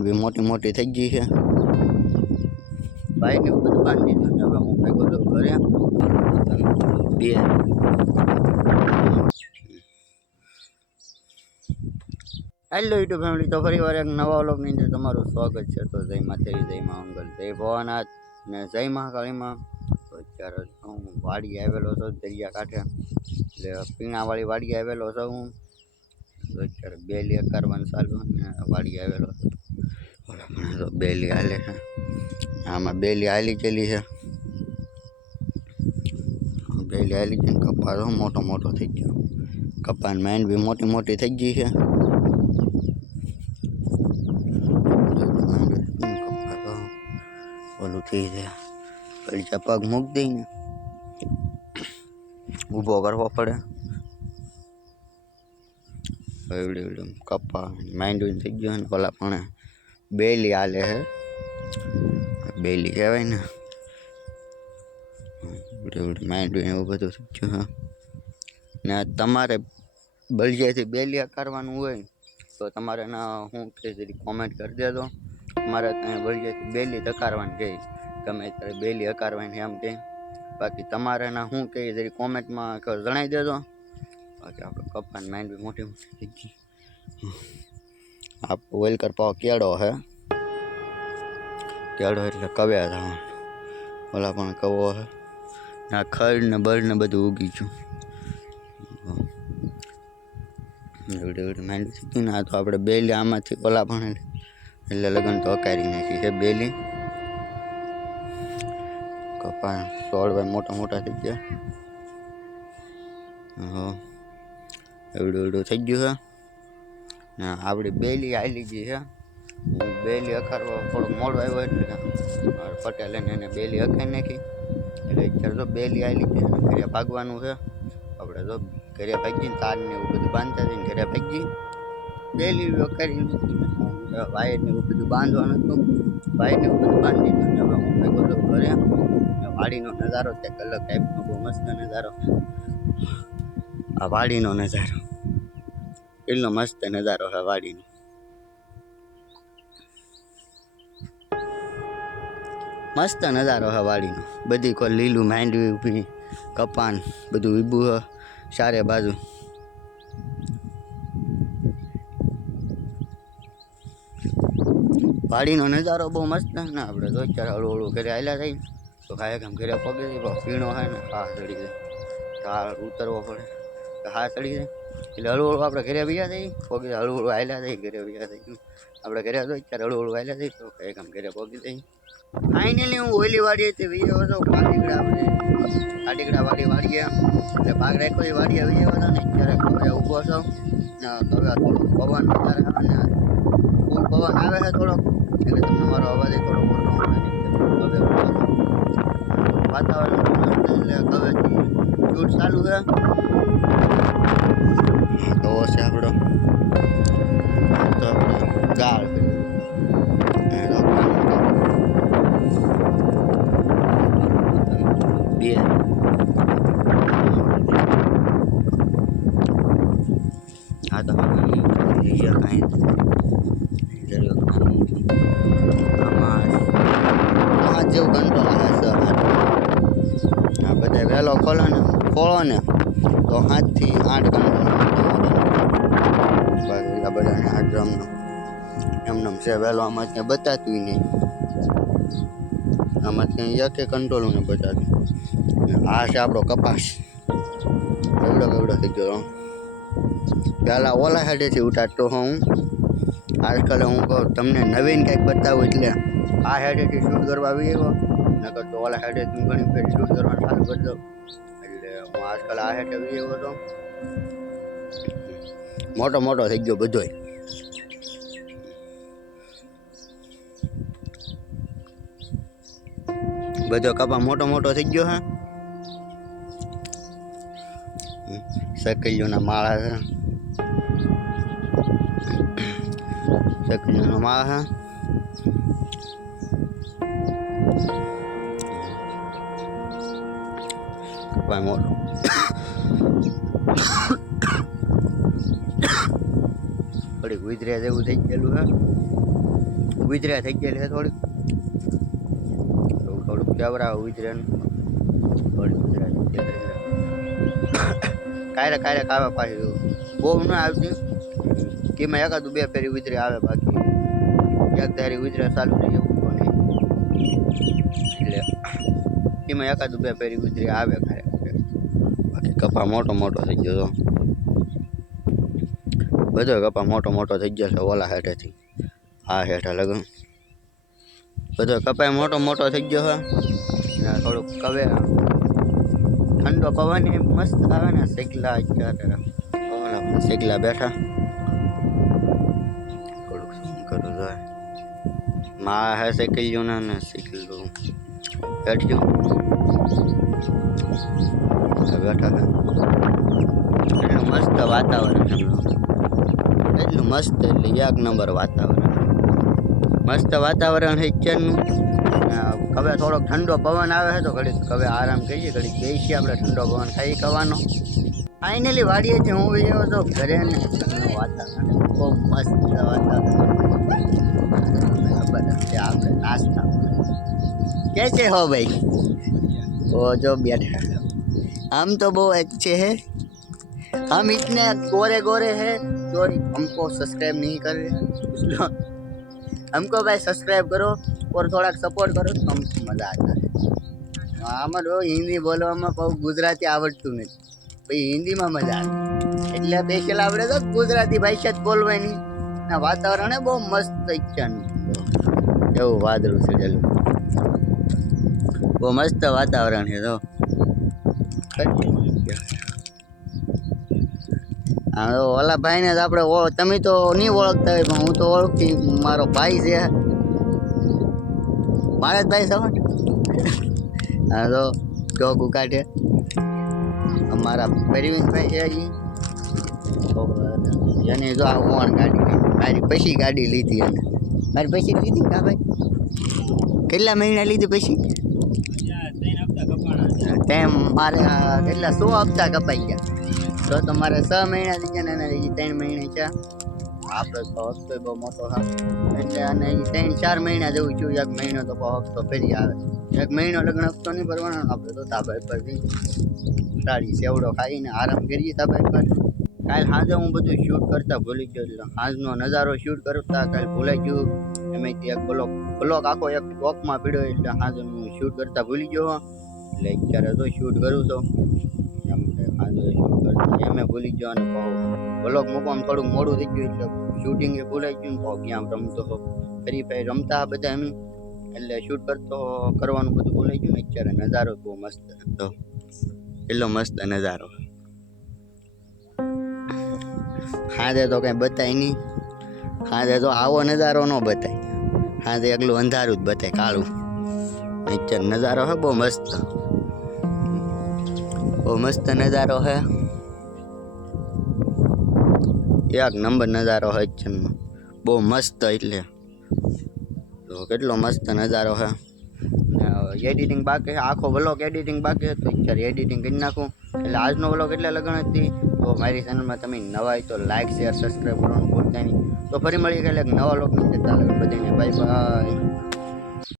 બી મોટી મોટી થઈ ગઈ છે. ભાઈને બધું બાંધી દીધું હવે હું ભેગો તો ઘરે. બે. હેલો યુટ્યુબ ફેમિલી તો ફરી વાર એક નવા વ્લોગની અંદર તમારું સ્વાગત છે. તો જય માથેરી જય મા મંગલ, જય ભવાનાથ ને જય મહાકાળીમાં તો અત્યારે હું વાડી આવેલો છું દરિયા કાંઠે એટલે પીણાવાળી વાડી આવેલો છું હું. અત્યારે બેલી કરવાનું ચાલુ ને વાડી આવેલો છું ઓલા તો બેલી હાલે છે. આમાં બેલી હાલી ચેલી છે. બેલી હાલી કપા તો મોટો મોટો થઈ ગયો. કપાની મેન બી મોટી મોટી થઈ ગઈ છે. ઓલું થઈ જાય પૈસા પગ મૂકી દઈને. ઊભો કરવો પડે. એવડે એવડે કપા માંડવી થઈ ગયો ને પેલા પણ બેલી હાલે હે. બેલી કહેવાય ને. એવડે એવડે માંડવી ને એવું બધું થઈ ગયું, હા. ને તમારે બળિયાથી બેલિયા કરવાનું હોય તો તમારે ના હું કે જરી કોમેન્ટ કરી દેજો. મારે ત્યાં બળિયાથી બેલી ધકારવાની કહે ગમે ત્યારે બેલી હકારવાની એમ કહે બાકી તમારે ના શું કહે જરી કોમેન્ટમાં જણાવી દેજો. બાકી આપણે કપાની માઇન્ડ બી મોટી મોટી થઈ ગઈ આ વેલકર પાવ કેળો હે કેળો એટલે કવ્યા થવાનું ઓલા પણ કવો હે આ ખડ ને બળ ને બધું ઉગી ગયું એવડે એવડે માંડવી થઈ ગયું ને આ તો આપણે બેલી આમાંથી ઓલા પણ એટલે લગ્ન તો હકારી નાખી છે બેલી। કપા સોળભાઈ મોટા મોટા થઈ ગયા। હા એવડું એવડું થઈ ગયું છે. ને આપણી બેલી આવેલી ગઈ છે બેલી અખારવા થોડો મોડો આવ્યો એટલે પટેલ એને બેલી અખાઈ નાખી. એટલે અત્યારે તો બેલી આવેલી છે ઘરે ભાગવાનું છે. આપણે તો ઘરે ભાગીને તાર ને એવું બધું બાંધતા જઈને ઘરે ભાગી બેલી કરી વાયર ને એવું બધું બાંધવાનું હતું. વાયર ને એવું બધું બાંધી દીધું હવે હું ભેગો તો ઘરે. વાડીનો નજારો તે અલગ ટાઈપનો બહુ મસ્ત નજારો આ વાડીનો નજારો. એટલો મસ્ત નજારો છે વાડીનો મસ્ત નજારો છે વાડીનો બધી કોઈ લીલું માંડવી ઊભી કપાન બધું ઊભું છે ચારે બાજુ વાડીનો નજારો બહુ મસ્ત ને આપણે તો અત્યારે હળવું હળવું ઘરે આવેલા થઈ તો કાંઈ કામ ઘરે પગે પીણો હોય ને હા ચડી જાય ઢાળ ઉતરવો પડે તો હા ચડી જાય એટલે હળવું આપણે ઘરે બીજા થઈ પગે હળવું હળવું આવેલા થઈ ઘરે બીજા થઈ આપણે ઘરે તો ત્યારે હળવું હળવું આવેલા થઈ તો કાંઈ કામ ઘરે પગી થઈ ફાઇનલી હું ઓલી વાડીએ તે વીએ હતો પાટીકડા આપણે પાટીકડા વાડી વાડીએ એટલે ભાગ રાખ્યો એ વાડીએ વીએ હતો ને, ત્યારે હવે ઊભો છો ને હવે થોડુંક પવન વધારે આવે ને ફૂલ પવન આવે છે થોડોક, એટલે તમને મારો અવાજ થોડો મોટો હવે વાતાવરણ એટલે હવેથી શૂટ ચાલુ છે. તો બે તો બીજા કાંઈ આમાં જેવું ઘંટો આ બધા વહેલો ખોલો ને ખોળો ને તો હાથથી આઠ ઘંટો બસ આ બધાને આઠ ડ્રમનો એમને છે, વહેલો આમાં ક્યાં બતાતું નહીં. આમાં ક્યાંય યકે કંટ્રોલ ને બતાતું. આ છે આપણો કપાસ. કેવડો કેવડો થઈ ગયો પહેલાં ઓલા સાઈડેથી ઉતારતો હું આજકાલ હું કહું, તમને નવીન કંઈક બતાવું એટલે આ હેડેથી શૂટ કરવા આવી ગયો નકર તો ઓલા હેડે હું ઘણી ફેર શૂટ કરવાનું ચાલુ કરી એટલે હું આજકાલ આ હેડે આવી ગયો હતો મોટો મોટો થઈ ગયો બધોય. બધો કપા મોટો મોટો થઈ ગયો હે સકલીઓના માળા છે સકલીઓના માળા છે કપા મોટો થોડીક ઉતર્યા જેવું થઈ ગયેલું હે ઉભીતર્યા થઈ ગયેલી છે થોડીક થોડુંક થોડુંક ઉજરેન કાયરે કાયરે આવે પાછી બહુ ન આવતી. કેમાં એકાદું બે ફેરી ઉજરી આવે બાકી. એક તારી ઉતરે, ચાલુ રહી એવું તો નહીં. એટલે એમાં એકાદું બે ફેરી ઉજરી આવે ખરે બાકી કપા મોટો મોટો થઈ ગયો તો. બધો કપા મોટો મોટો થઈ ગયો છે ઓલા હેઠેથી. આ હેઠા લગન. બધો કપાય મોટો મોટો થઈ ગયો હોય થોડુંક કવે. ઠંડો પવન એ મસ્ત આવે ને શેકલા અત્યારે. પવન શેકલા બેઠા. થોડુંક શું કરું તો માં હે શેકલ્યું ને શેકલું બેઠ્યું. બેઠા હે એટલું મસ્ત વાતાવરણ એટલું મસ્ત એટલે એક નંબર વાતાવરણ. મસ્ત વાતાવરણ છે અત્યારનું ને હવે થોડોક ઠંડો પવન આવે છે તો ઘડીક હવે આરામ કરીએ ઘડીક બેસીએ આપણે ઠંડો પવન ખાઈ ખાવાનો ફાઇનલી વાડીએ છે હું એવો તો ઘરે ને ઘરનું વાતાવરણ બહુ મસ્ત વાતાવરણ ખબર નથી આપણે નાસ્તા कैसे हो भाई वो जो बैठा है हम तो बहुत अच्छे हैं हम इतने गोरे गोरे हैं जो हमको सब्सक्राइब नहीं कर रहे कुछ लोग हमको भाई सब्सक्राइब करो और थोड़ा सपोर्ट करो तो हमको मज़ा आता है આમાં તો હિન્દી બોલવામાં બહુ ગુજરાતી આવડતું નથી ભાઈ હિન્દીમાં મજા આવે એટલે સ્પેશિયલ આપણે તો ગુજરાતી ભાષા જ બોલવાની ના વાતાવરણ એ બહુ મસ્ત ઈચ્છાનું એવું વાદળું ચડેલું બહુ મસ્ત વાતાવરણ છે તો હા તો ઓલા ભાઈને જ આપણે તમે તો નહીં ઓળખતા હોય પણ હું તો ઓળખી મારો ભાઈ છે. મારા જ ભાઈ સમજ હા તો ચોક કાઢે અમારા પરવીનભાઈ છે હજી. એને જો આ ઓણ ગાડી મારી પછી ગાડી લીધી એને. મારી પછી લીધી કા ભાઈ? કેટલા મહિના લીધી પછી? તેમ મારે કેટલા સો હપ્તા કપાઈ ગયા. તો તમારે છ મહિના થઈ ગયા ને હજી ત્રણ મહિના છે આપણે તો હપ્તો બહુ મોટો હા. એટલે અને હજી ત્રણ, ચાર મહિના જેવું છું એક મહિનો તો હપ્તો ફેરી આવે. એક મહિનો લગ્ન હપ્તો નહીં ભરવાનો. આપણે તો તાબાઈ પર સાડી, સેવડો ખાઈને આરામ કરીએ તાબાઈ પર કાલ સાંજે હું બધું શૂટ કરતા ભૂલી ગયો એટલે સાંજનો નજારો શૂટ કરતા કાલ ભૂલાઈ ગયું. એમાંથી એક બ્લોક બ્લોક આખો એક ટોકમાં પીડ્યો એટલે સાંજે હું શૂટ કરતા ભૂલી ગયો એટલે અત્યારે તો શૂટ કરું તો એમે ભૂલી ગયો અને બહુ બ્લોક મૂકવામાં મોડું થઈ ગયું એટલે શૂટિંગ એ ભૂલાઈ ગયું ને બહુ રમતો રમતો ફરી ફરી રમતા બધા એમ. એટલે શૂટ કરતો કરવાનું બધું ભૂલાઈ ગયું ને અત્યારે નજારો બહુ મસ્ત હતો એટલો મસ્ત નજારો. હાજે તો કઈ બતાય નહીં. હાજે તો આવો નજારો ન બતાય. હાજે એકલું અંધારું જ બતાય, કાળું. અત્યારે નજારો હે બહુ મસ્ત. બહુ મસ્ત નજારો હે. એક નંબર નજારો હોય અત્યારનો બહુ મસ્ત એટલે. તો કેટલો મસ્ત નજારો હે. એડિટિંગ બાકી આખો વ્લોગ એડિટિંગ બાકી તો અત્યારે એડિટિંગ કરી નાખું. એટલે આજનો વ્લોગ એટલે લગન હતી. તો મારી ચેનલમાં તમે નવા હોય તો લાઇક શેર સબસ્ક્રાઈબ કરવાનું ભૂલતા નહીં. તો ફરી મળીએ એટલે નવા લોકની જતા બધાને બાય બાય